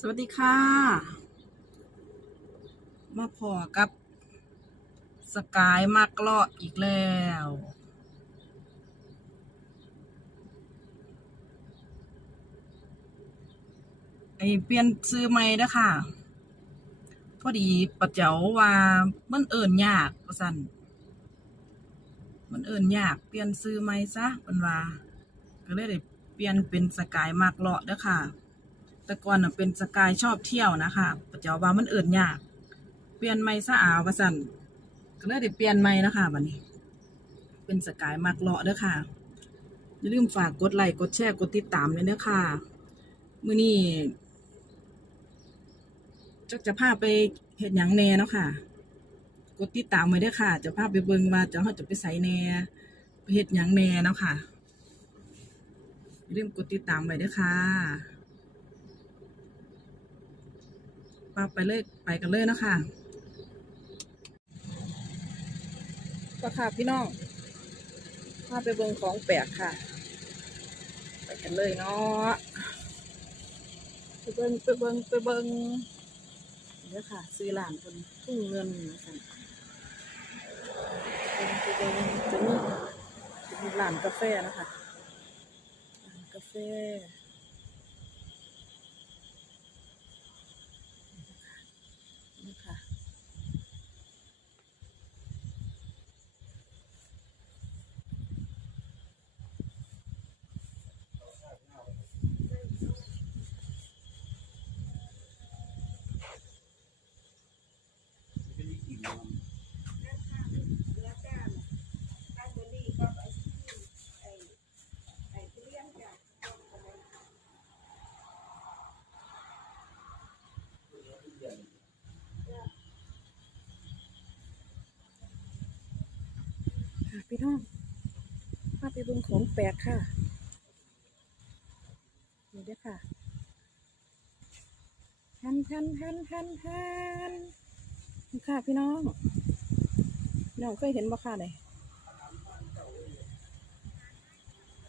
สวัสดีค่ะ มาพอกับสกายมากเลาะอีกแล้ว ไอเปลี่ยนซื้อใหม่เด้ค่ะ พอดีปะเจ๋าว่ามันเอิ่นยากว่าสั่นมันเอิ่นยากเปลี่ยนซื้อใหม่ซะเป็นว่า ก็เลยได้เปลี่ยนเป็นสกายมากเลาะเด้อค่ะ แต่ก่อนเป็นสกายชอบเที่ยวนะคะปะเจ้าว่ามันเอิญยาก เปลี่ยนไม่สะอาว่าสั่นก็เลยได้เปลี่ยนไม่นะคะบัดนี้ เป็นสกายมักเลาะเด้อค่ะ อย่าลืมฝากกดไลค์กดแชร์กดติดตามเลยเด้อค่ะ มื้อนี้จักจะพาไปเฮ็ดหยังแหน่เนาะค่ะ กดติดตามไว้เด้อค่ะ จะพาไปเบิ่งว่าจะเฮาจะไปไสแหน่ไปเฮ็ดหยังแหน่เนาะค่ะอย่าลืมกดติดตามไว้เด้อค่ะ ปาไปเลยไปกันเลยนะคะก็ค่ะพี่น้องพาไปเบิงของแปลกค่ะ ไปกันเลยเนาะไปเบิงไปเบิงไปเบิงเดี๋ยวค่ะ ซื้อหลานคนทุ่งเงินนะคะไปเบิงจะมีจะมีร้านกาแฟนะคะร้านกาแฟ พี่น้องพาไปเบิ่งของแปลกค่ะ นี่เด้อค่ะฮันฮันฮันฮันฮันค่ะพี่น้องน้องเคยเห็นบ่ค่ะเนี่ย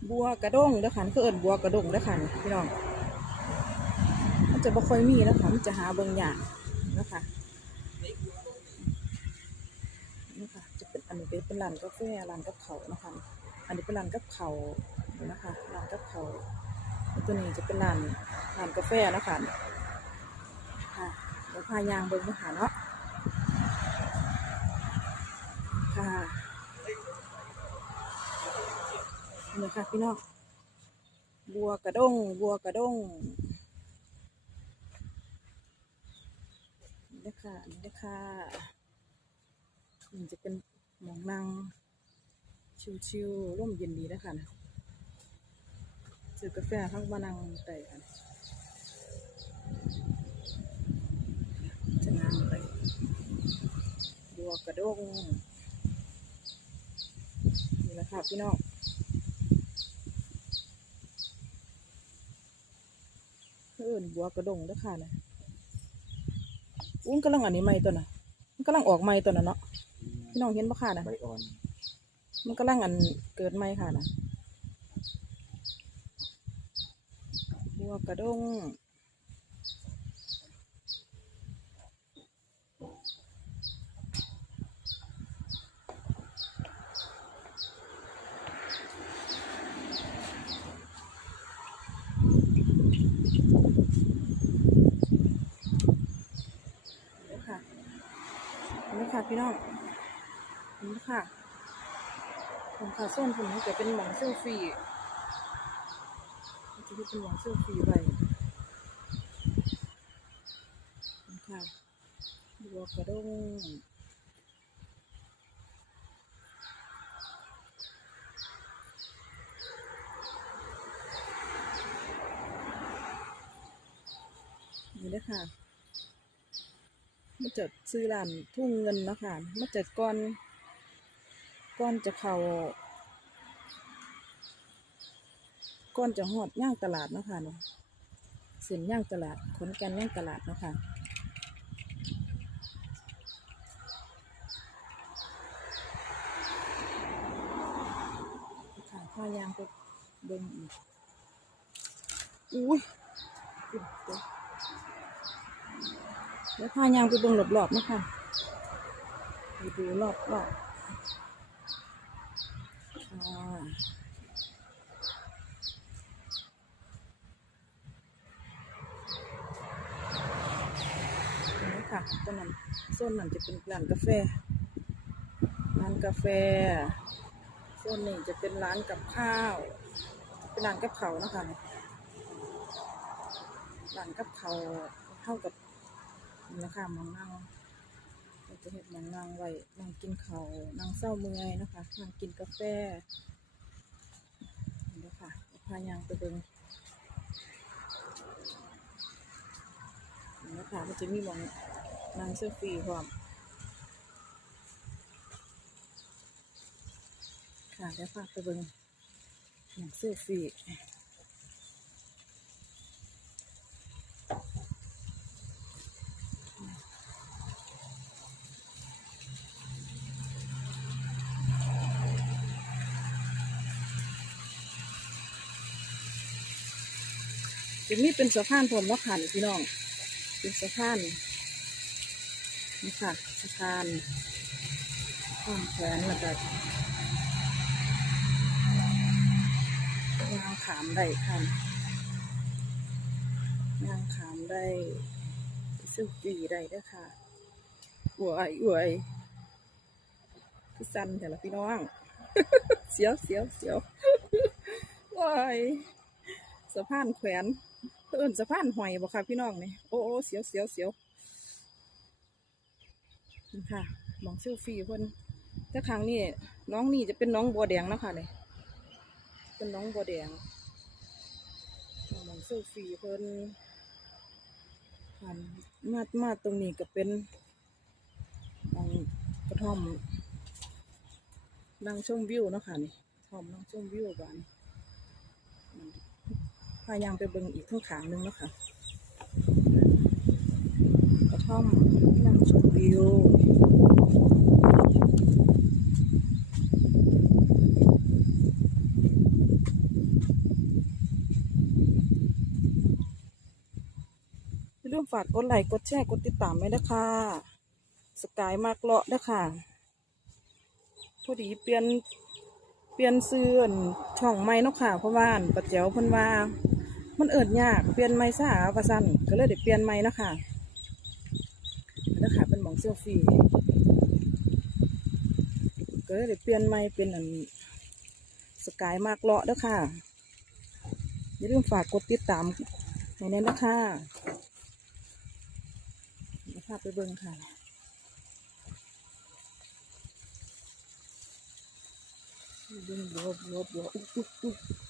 บัวกระด้งเด้อค่ะนี่คือเอิ้นบัวกระด้งเด้อค่ะพี่น้องมันจะบ่ค่อยมีแล้วค่ะมันจะหาเบิ่งยากนะคะ นี่ค่ะจะ เป็นเป็นร้านกาแฟร้านกับเขานะคะอันนี้เป็นร้านกับเขานะคะร้านกับเขาแล้วตัวนี้จะเป็นร้านร้านกาแฟนะคะค่ะเดี๋ยวพายางเบิ้งมาหาเนาะค่ะนี่ค่ะพี่น้องบัวกระด้งบัวกระด้งนี่นะคะนี่นะคะมันจะเป็น มองนั่ง ชิวๆร่มเย็นดีนะคะนะซื้อกาแฟทั้งมานั่งได้ค่ะจะนั่งไปบัวกระด้งนี่แหละค่ะพี่น้องเอิ้นบัวกระด้งด้อค่ะนะอุ้งกำลังอันนี้ใหม่ตัวน่ะกำลังออกใหม่ตัวน่ะเนาะ พี่น้องเห็นปะค่ะนะใบอ่อน มันกำลังอันเกิดใหม่ค่ะนะบัวกระด้งเดี๋ยวค่ะเห็นไหมค่ะพี่น้องนี่ ค่ะผมค่ะส้นผมนี่จะเป็นหมองเซลฟี่จะเป็นหมองเซลฟี่ไปค่ะบัวกระด้งนี่เลยค่ะมาจัดซื้อร้านทุ่งเงินเนาะคะมาจัดก่อน ก่อนจะเข้าก่อนจะหอดย่างตลาดเนาะค่ะเนาะเส้นย่างตลาดขนแกนย่างตลาดเนาะค่ะค่ะข้ายางไปเบิ่งอีกอุ้ยแล้วพายางไปเบิ่งรอบๆนะคะไปดูรอบๆ นี่ค่ะต้นนั้นโซนนั้นจะเป็นร้านกาแฟ ร้านกาแฟโซนนี้จะเป็นร้านกับข้าว เป็นร้านกับเขานะคะร้านกับเขาเท่ากับนี่นะคะมองนั่งา จะเห็นหมองนั่งไว้นั่งกินเขาวนั่งเศร้าเมื่อยนะคะนั่งกินกาแฟนี่นะคะพายางไปเบิ่งนี่นะคะมันจะมีมองนั่งเซลฟี่พร้อมค่ะเดี๋ยวฝากไปเบิ่งนังเสื้อฟี จะมีเป็นสะพานผมว่าค่ะนี่พี่น้อง เป็นสะพานนี่ค่ะสะพานข้ามแขวนแล้วก็ยางขามได้ค่ะยางขามได้ซื้อฟรีได้ด้วยค่ะอวยอวยพี่สันแต่ละพี่น้องเสียวเสียวเสียววายสะพานแขวน เอิ้นสะพานหอยบ่ค่ะพี่น้องนี่โอ้โอ้เสียวเสียวเสียวค่ะมองเซลฟรีเพิ่นแต่ครั้งนี้น้องนี่จะเป็นน้องบัวแดงแล้วค่ะเนี่ยเป็นน้องบัวแดงมองเซลฟี่เพิ่นผ่านมามาตรงนี้ก็เป็นมองกระท่อมนั่งชมวิวนะค่ะนี่ท่อมนั่งชมวิวบ้าน พายางไปเบิ่งอีกทั้งขางหนึงเนาะค่ะ กระท่อมนั่งชมวิวอย่าลืมฝากกดไลค์กดแชร์กดติดตามไว้นะคะสกายมากเลาะนะคะพอดีเปลี่ยนเปลี่ยนซื้ออั่นช่องใหม่นาะค่ะเพราะว่านปัจเจ้าเพิ่นว่า มันเอิดยากเปลี่ยนใหม่ซะว่าซั่นก็เลยได้เปลี่ยนใหม่เนาะค่ะนะคะเป็นหมองเซลฟี่ก็เลยได้เปลี่ยนใหม่เป็นอันสกายมากเลาะเด้อค่ะอย่าลืมฝากกดติดตามให้แน่นะคะเดี๋ยวพไปเบิ่งค่ะเบิ่งบวบัวบัวอุ๊ยอุ๊ยอุ๊ย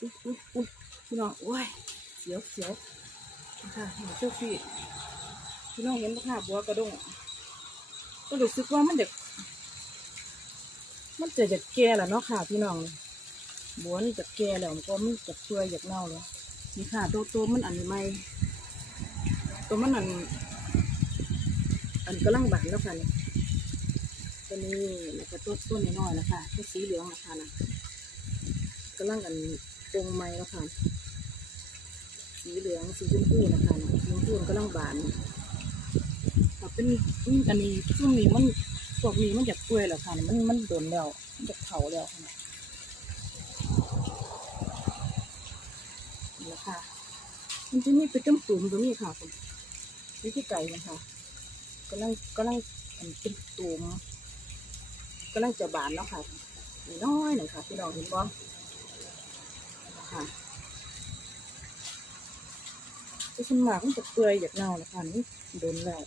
อุ๊ยอุ๊ยอุ๊ยพี่น้องโอ้ยเสียวเสียวค่ะหนูเซลฟี่พี่น้องเห็นปะค่ะบัวกระดงก็รู้สึกว่ามันจะมันจะจะแก่แล้วเนาะค่ะพี่น้องบัวนี่จะแก่แล้วมันก็มันจะเปื่อยอยากเน่าแล้วนี่ค่ะตัวตัวมันอันนี้ไม่ตัวมันอันอันกำลังบานแล้วค่ะเนี่ยตัวนี้แล้วก็ต้นต้นน้อยๆนะคะตัวสีเหลืองนะคะนะกำลังอัน ตรงไม้แล้วค่ะ สีเหลืองสีชมพูนะคะนะสีชมพูมันกำลังบานถ้าเป็นอันนี้ช่วงนี้มันพวกนี้มันจะเปื่อยแล้วค่ะ มันมันโดนแล้วมันจะเผาแล้วค่ะนี่แหละค่ะ มันจะมีเป็นจ้ำตุ่มตรงนี้ค่ะคุณนี่ที่ไก่นะคะกำลังกำลังอันเป็นตุ่มกำลังจะบานแล้วค่ะน้อยหนึ่งค่ะพี่น้องเห็นบ้าง ค่ะที่ฉันมามันจะเปื่อยอยากเน่าแล้วค่ะนี่โดนแล้ว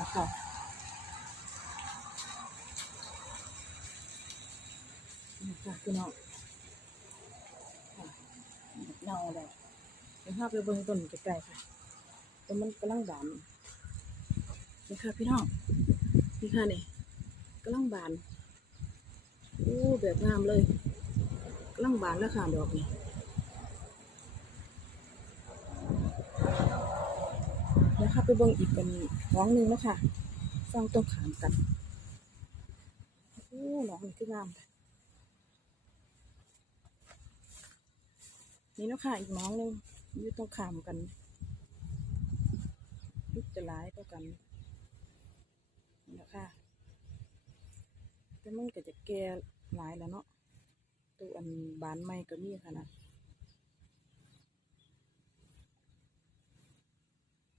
นะคะนี่ค่ะพี่น้องค่ะอยากเน่าแล้วเดี๋ยวพาไปเบิ่งต้นใกล้ๆค่ะต้นมันกำลังบานนี่ค่ะพี่น้องนี่ค่ะนี่กำลังบานโอ้แบบงามเลย กำลังบานแล้วค่ะดอกนี่เดี๋ยวค่ะไปเบิ่งอีกเป็นห้องหนึงนะคะฟังตรงขามกันโอ้น้องนี่คืองามนี่นะค่ะอีกน้องหนึงอยู่ตรงขามกันยุบจะร้ายเท่ากันนี่แหละคะแต่มันก็จะแก่หลายแล้วเนาะ ตัวอันบานใหม่ก็มีค่ะนะ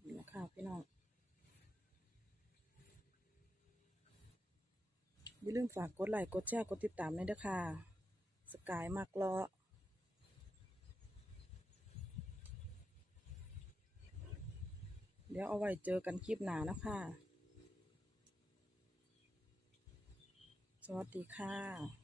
นี่แหละค่ะพี่น้องอย่าลืมฝากกดไลค์กดแชร์กดติดตามด้วยนะคะสกายมากลาะเดี๋ยวเอาไว้เจอกันคลิปหน้านะคะ สวัสดีค่ะ